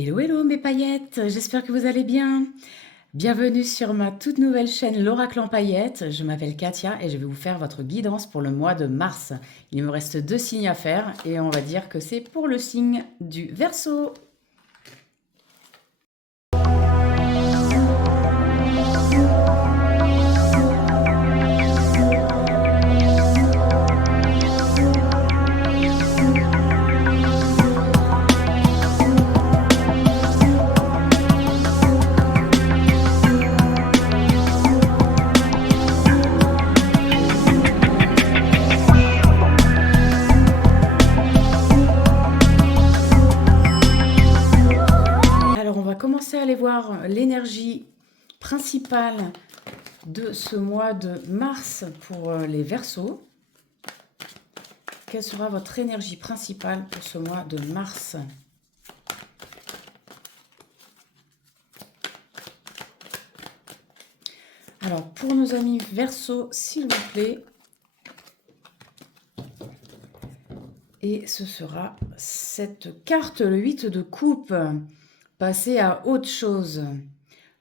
Hello, hello mes paillettes, j'espère que vous allez bien. Bienvenue sur ma toute nouvelle chaîne L'Oracle en paillettes. Je m'appelle Katia et je vais vous faire votre guidance pour le mois de mars. Il me reste 2 signes à faire et on va dire que c'est pour le signe du Verseau. Alors on va commencer à aller voir l'énergie principale de ce mois de mars pour les Verseaux. Quelle sera votre énergie principale pour ce mois de mars ? Alors, pour nos amis Verseaux, s'il vous plaît, et ce sera cette carte, le 8 de coupe, passer à autre chose.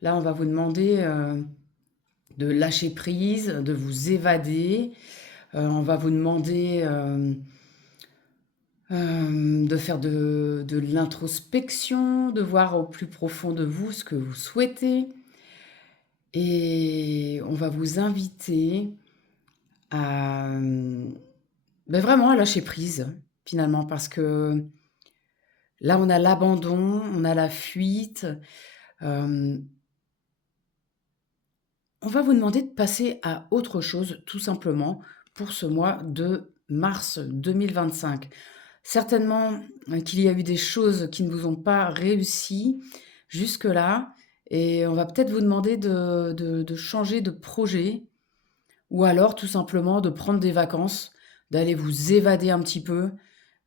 Là, on va vous demander de lâcher prise, de vous évader. On va vous demander de faire de l'introspection, de voir au plus profond de vous ce que vous souhaitez. Et on va vous inviter à vraiment à lâcher prise, finalement, parce que là, on a l'abandon, on a la fuite. On va vous demander de passer à autre chose, tout simplement, pour ce mois de mars 2025. Certainement qu'il y a eu des choses qui ne vous ont pas réussi jusque-là, et on va peut-être vous demander de changer de projet, ou alors tout simplement de prendre des vacances, d'aller vous évader un petit peu.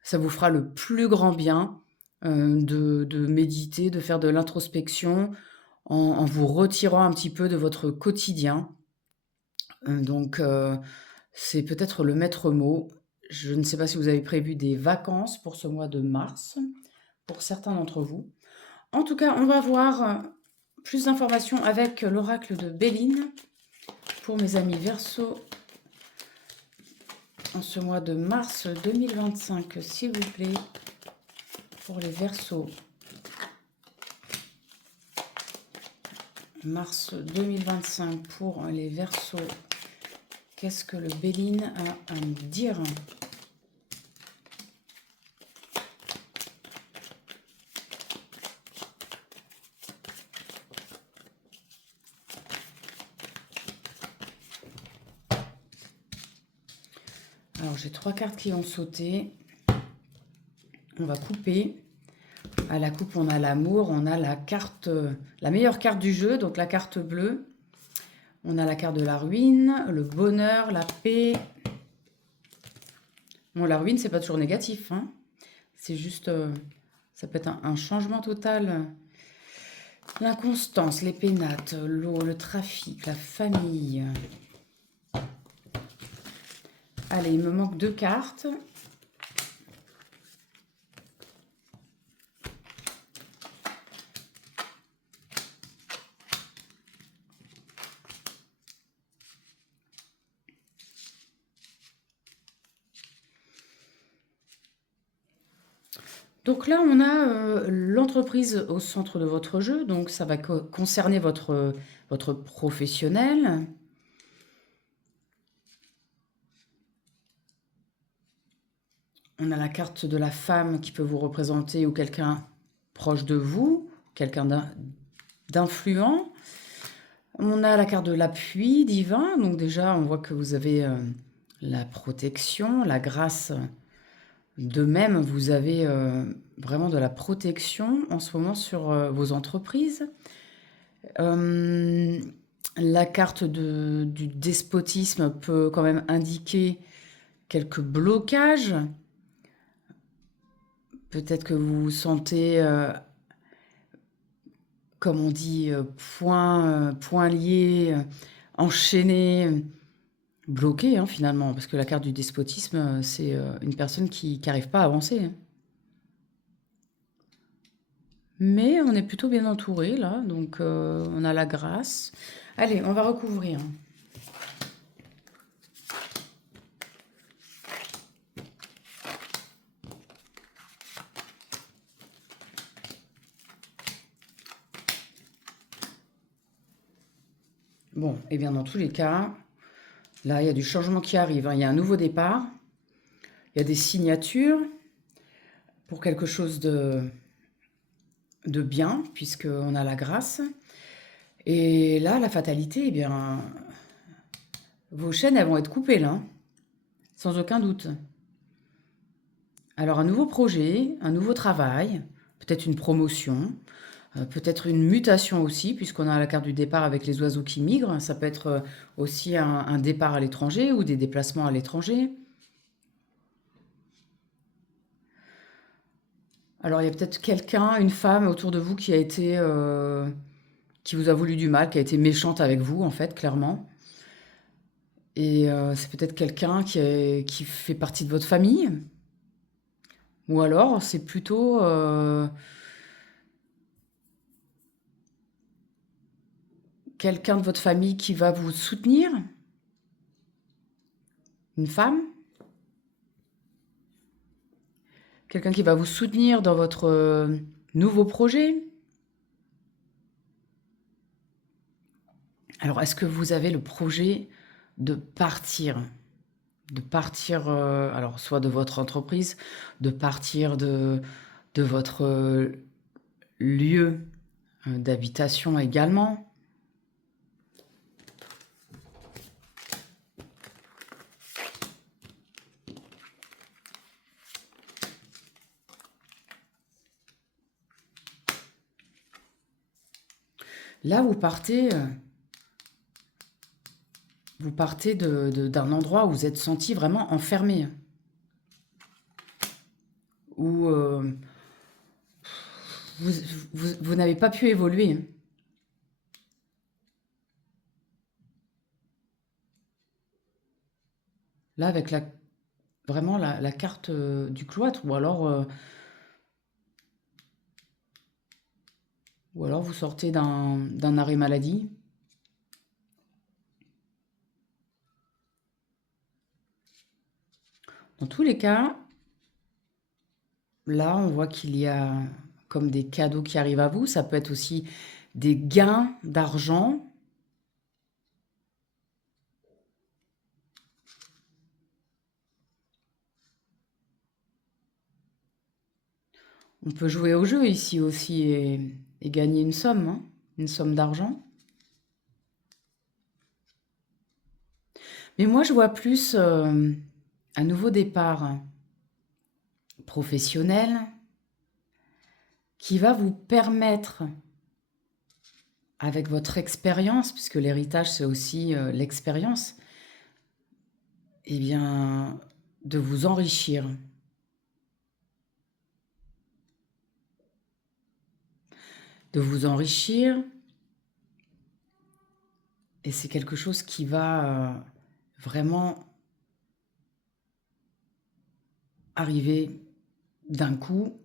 Ça vous fera le plus grand bien de méditer, de faire de l'introspection en vous retirant un petit peu de votre quotidien. Donc c'est peut-être le maître mot. Je ne sais pas si vous avez prévu des vacances pour ce mois de mars, pour certains d'entre vous. En tout cas, on va voir plus d'informations avec l'oracle de Béline pour mes amis Verseaux en ce mois de mars 2025, s'il vous plaît, pour les Verseaux. Mars 2025 pour les Verseaux. Qu'est-ce que le Béline a à me dire ? Alors, j'ai 3 cartes qui ont sauté. On va couper. À la coupe, on a l'amour, on a la carte, la meilleure carte du jeu, donc la carte bleue. On a la carte de la ruine, le bonheur, la paix. Bon, la ruine, c'est pas toujours négatif, hein. C'est juste, ça peut être un changement total. L'inconstance, les pénates, l'eau, le trafic, la famille. Allez, il me manque 2 cartes. Donc là, on a l'entreprise au centre de votre jeu, donc ça va concerner votre professionnel. On a la carte de la femme qui peut vous représenter ou quelqu'un proche de vous, quelqu'un d'influent. On a la carte de l'appui divin, donc déjà on voit que vous avez la protection, la grâce. De même, vous avez vraiment de la protection en ce moment sur vos entreprises. La carte du despotisme peut quand même indiquer quelques blocages. Peut-être que vous vous sentez, comme on dit, point lié, enchaîné, bloqué, hein, finalement. Parce que la carte du despotisme, c'est une personne qui n'arrive pas à avancer, hein. Mais on est plutôt bien entouré là, donc on a la grâce. Allez, on va recouvrir. Bon, et bien dans tous les cas, là, il y a du changement qui arrive, hein. Il y a un nouveau départ, il y a des signatures pour quelque chose de bien, puisqu'on a la grâce. Et là, la fatalité, eh bien, vos chaînes, elles vont être coupées là, hein, sans aucun doute. Alors, un nouveau projet, un nouveau travail, peut-être une promotion, peut-être une mutation aussi, puisqu'on a la carte du départ avec les oiseaux qui migrent. Ça peut être aussi un départ à l'étranger ou des déplacements à l'étranger. Alors, il y a peut-être quelqu'un, une femme autour de vous qui a été, qui vous a voulu du mal, qui a été méchante avec vous, en fait, clairement. Et c'est peut-être quelqu'un qui fait partie de votre famille. Ou alors, c'est plutôt quelqu'un de votre famille qui va vous soutenir, une femme, quelqu'un qui va vous soutenir dans votre nouveau projet. Alors, est-ce que vous avez le projet de partir? De partir, alors soit de votre entreprise, de partir de votre lieu d'habitation également. Là, vous partez d'un endroit où vous êtes senti vraiment enfermé, où vous, vous n'avez pas pu évoluer. Là, avec vraiment la carte du cloître, ou alors vous sortez d'un arrêt maladie. Dans tous les cas, là, on voit qu'il y a comme des cadeaux qui arrivent à vous. Ça peut être aussi des gains d'argent. On peut jouer au jeu ici aussi et gagner une somme, hein, une somme d'argent. Mais moi, je vois plus un nouveau départ professionnel qui va vous permettre, avec votre expérience, puisque l'héritage, c'est aussi l'expérience, eh bien, de vous enrichir. De vous enrichir, et c'est quelque chose qui va vraiment arriver d'un coup.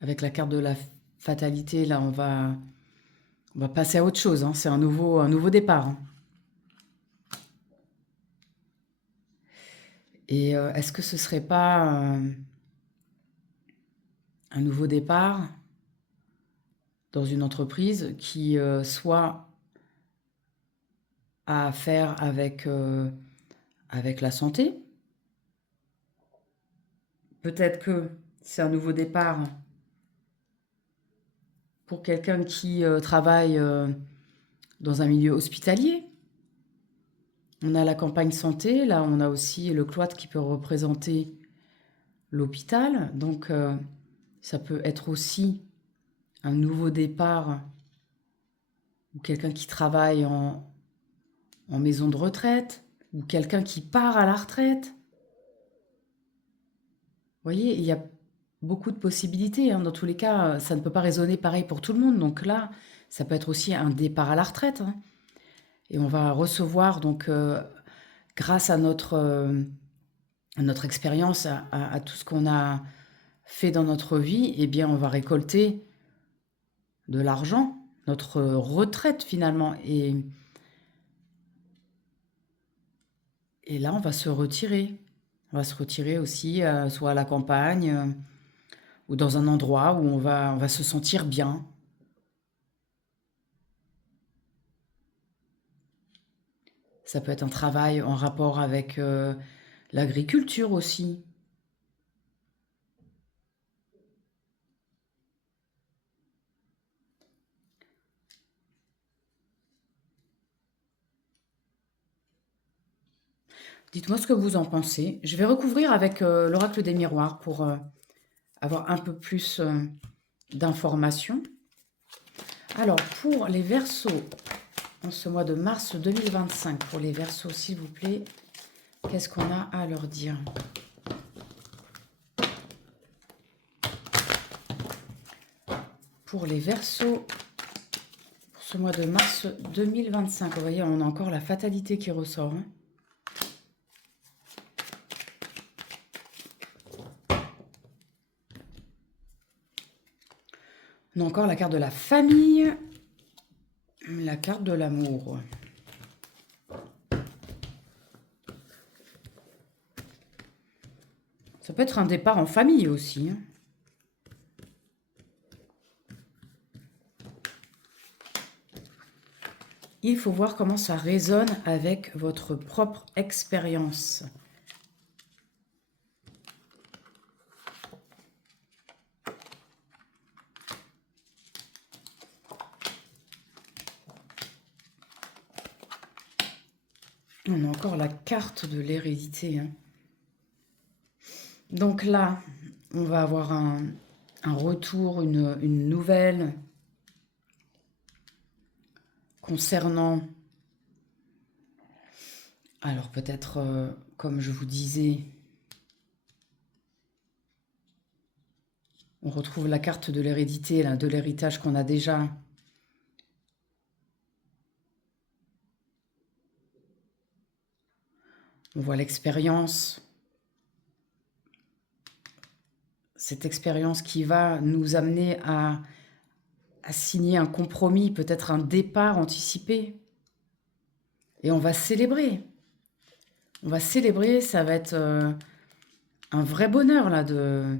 Avec la carte de la fatalité, là, on va passer à autre chose, hein. C'est un nouveau départ, hein. Et est-ce que ce serait pas un nouveau départ dans une entreprise qui soit a à faire avec la santé? Peut-être que c'est un nouveau départ pour quelqu'un qui travaille dans un milieu hospitalier. On a la campagne santé, là on a aussi le cloître qui peut représenter l'hôpital. Donc ça peut être aussi un nouveau départ ou quelqu'un qui travaille en maison de retraite ou quelqu'un qui part à la retraite. Vous voyez, il y a beaucoup de possibilités, hein. Dans tous les cas, ça ne peut pas résonner pareil pour tout le monde. Donc là, ça peut être aussi un départ à la retraite, hein. Et on va recevoir donc grâce à notre notre expérience, à tout ce qu'on a fait dans notre vie, eh bien, on va récolter de l'argent, notre retraite finalement. Et là, on va se retirer. On va se retirer aussi, soit à la campagne, ou dans un endroit où on va se sentir bien. Ça peut être un travail en rapport avec l'agriculture aussi. Dites-moi ce que vous en pensez. Je vais recouvrir avec l'oracle des miroirs pour avoir un peu plus d'informations. Alors, pour les Verseaux, en ce mois de mars 2025, pour les Verseaux, s'il vous plaît, qu'est-ce qu'on a à leur dire? Pour les Verseaux, pour ce mois de mars 2025, vous voyez, on a encore la fatalité qui ressort. Hein. On a encore la carte de la famille, la carte de l'amour. Ça peut être un départ en famille aussi. Hein. Il faut voir comment ça résonne avec votre propre expérience. On a encore la carte de l'hérédité. Hein. Donc là, on va avoir un retour, une nouvelle concernant, alors peut-être, comme je vous disais, on retrouve la carte de l'hérédité, de l'héritage qu'on a déjà. On voit l'expérience. Cette expérience qui va nous amener à signer un compromis, peut-être un départ anticipé. Et on va célébrer. On va célébrer, ça va être un vrai bonheur là de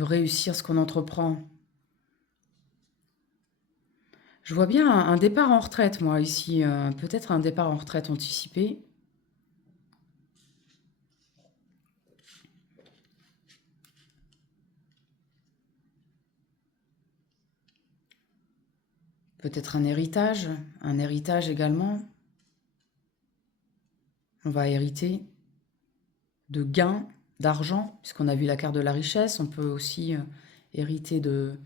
réussir ce qu'on entreprend. Je vois bien un départ en retraite, moi, ici. Peut-être un départ en retraite anticipé. Peut-être un héritage également. On va hériter de gains d'argent, puisqu'on a vu la carte de la richesse. On peut aussi hériter de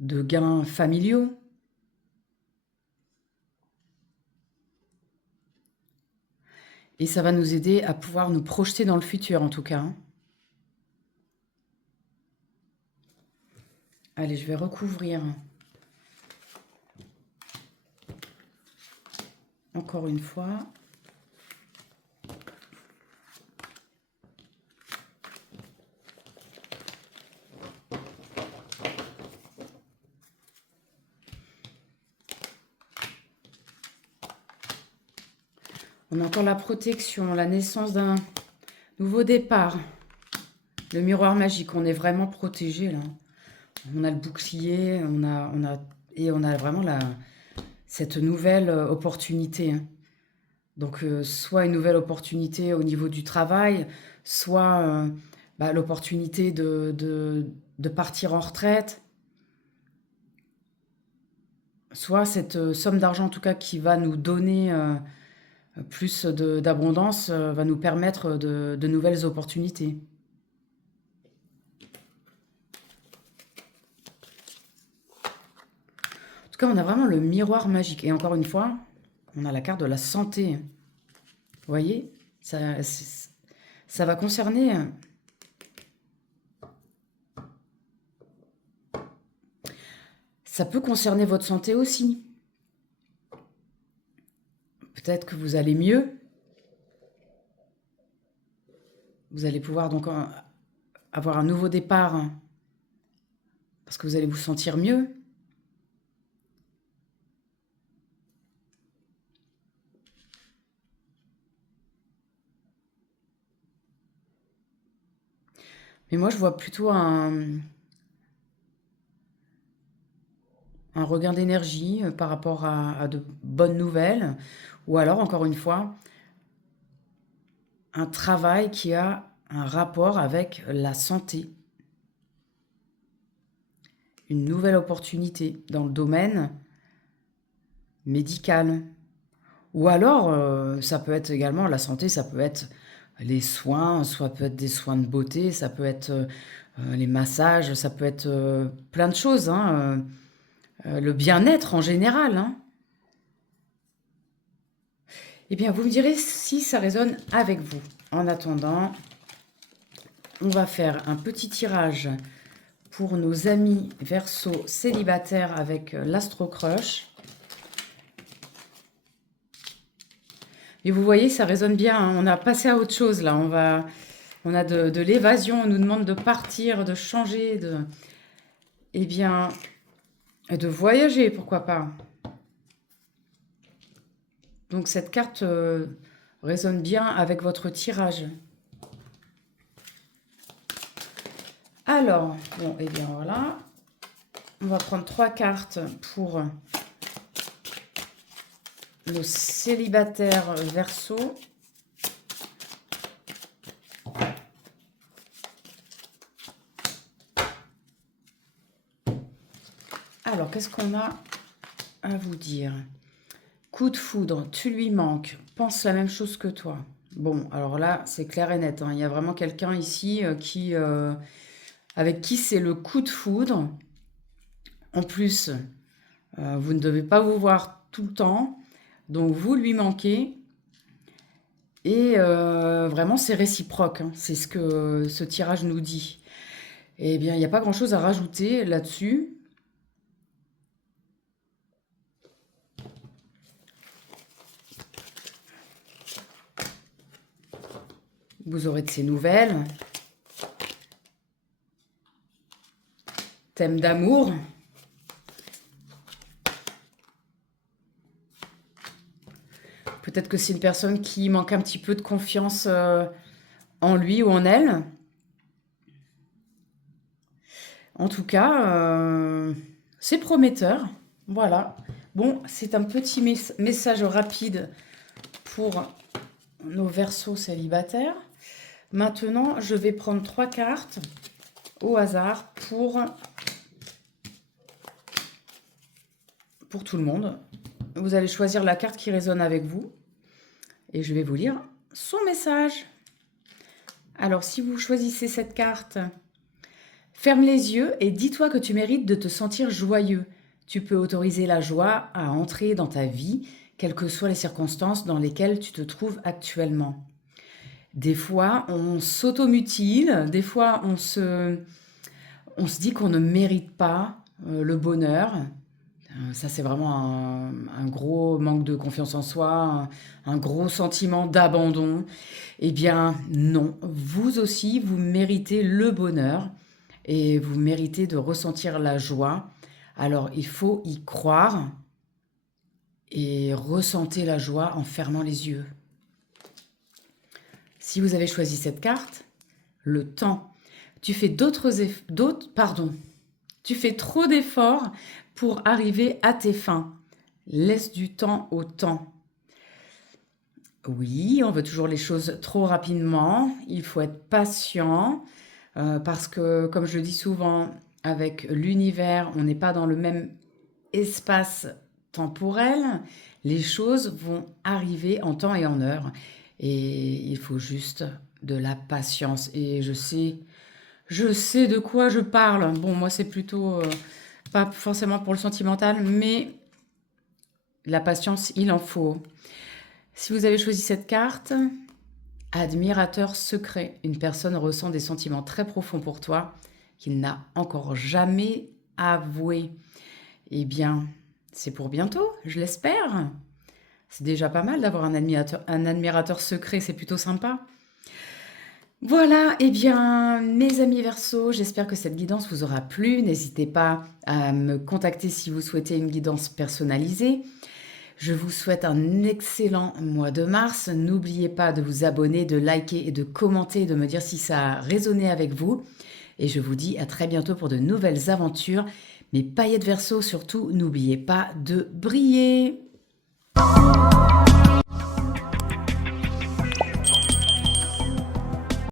gains familiaux. Et ça va nous aider à pouvoir nous projeter dans le futur, en tout cas. Hein. Allez, je vais recouvrir encore une fois. On a encore la protection, la naissance d'un nouveau départ. Le miroir magique, on est vraiment protégé là. On a le bouclier, on a vraiment cette nouvelle opportunité. Hein. Donc, soit une nouvelle opportunité au niveau du travail, soit l'opportunité de partir en retraite, soit cette somme d'argent en tout cas qui va nous donner plus d'abondance, va nous permettre de nouvelles opportunités. En tout cas, on a vraiment le miroir magique. Et encore une fois, on a la carte de la santé. Vous voyez, ça va concerner... Ça peut concerner votre santé aussi. Peut-être que vous allez mieux. Vous allez pouvoir donc avoir un nouveau départ parce que vous allez vous sentir mieux. Mais moi, je vois plutôt un regain d'énergie par rapport à de bonnes nouvelles. Ou alors, encore une fois, un travail qui a un rapport avec la santé. Une nouvelle opportunité dans le domaine médical. Ou alors, ça peut être également la santé, ça peut être les soins, soit peut être des soins de beauté, ça peut être les massages, ça peut être plein de choses, hein, le bien-être en général, hein. Eh bien, vous me direz si ça résonne avec vous. En attendant, on va faire un petit tirage pour nos amis Verseau célibataires avec l'Astro Crush. Et vous voyez, ça résonne bien, hein. On a passé à autre chose là. On a de l'évasion, on nous demande de partir, de changer, eh bien, de voyager, pourquoi pas. Donc cette carte résonne bien avec votre tirage. Alors, bon, et bien voilà. On va prendre 3 cartes pour nos célibataires Verseau. Alors, qu'est-ce qu'on a à vous dire? Coup de foudre, tu lui manques, pense la même chose que toi. Bon, alors là, c'est clair et net, hein. Il y a vraiment quelqu'un ici avec qui c'est le coup de foudre. En plus, vous ne devez pas vous voir tout le temps, donc vous lui manquez. Et vraiment, c'est réciproque, hein. C'est ce que ce tirage nous dit. Eh bien, il n'y a pas grand-chose à rajouter là-dessus. Vous aurez de ses nouvelles. Thème d'amour. Peut-être que c'est une personne qui manque un petit peu de confiance en lui ou en elle. En tout cas, c'est prometteur. Voilà. Bon, c'est un petit message rapide pour nos Verseaux célibataires. Maintenant, je vais prendre 3 cartes au hasard pour tout le monde. Vous allez choisir la carte qui résonne avec vous. Et je vais vous lire son message. Alors, si vous choisissez cette carte, ferme les yeux et dis-toi que tu mérites de te sentir joyeux. Tu peux autoriser la joie à entrer dans ta vie, quelles que soient les circonstances dans lesquelles tu te trouves actuellement. Des fois, on s'automutile, des fois, on se dit qu'on ne mérite pas le bonheur. Ça, c'est vraiment un gros manque de confiance en soi, un gros sentiment d'abandon. Eh bien, non. Vous aussi, vous méritez le bonheur et vous méritez de ressentir la joie. Alors, il faut y croire et ressentez la joie en fermant les yeux. Si vous avez choisi cette carte, le temps. Tu fais tu fais trop d'efforts pour arriver à tes fins. Laisse du temps au temps. Oui, on veut toujours les choses trop rapidement. Il faut être patient parce que, comme je le dis souvent, avec l'univers, on n'est pas dans le même espace temporel. Les choses vont arriver en temps et en heure. Et il faut juste de la patience. Et je sais de quoi je parle. Bon, moi, c'est plutôt pas forcément pour le sentimental, mais la patience, il en faut. Si vous avez choisi cette carte, admirateur secret, une personne ressent des sentiments très profonds pour toi qu'il n'a encore jamais avoués. Eh bien, c'est pour bientôt, je l'espère. C'est déjà pas mal d'avoir un admirateur secret, c'est plutôt sympa. Voilà, eh bien, mes amis Verseau, j'espère que cette guidance vous aura plu. N'hésitez pas à me contacter si vous souhaitez une guidance personnalisée. Je vous souhaite un excellent mois de mars. N'oubliez pas de vous abonner, de liker et de commenter, de me dire si ça a résonné avec vous. Et je vous dis à très bientôt pour de nouvelles aventures. Mes paillettes Verseau, surtout, n'oubliez pas de briller.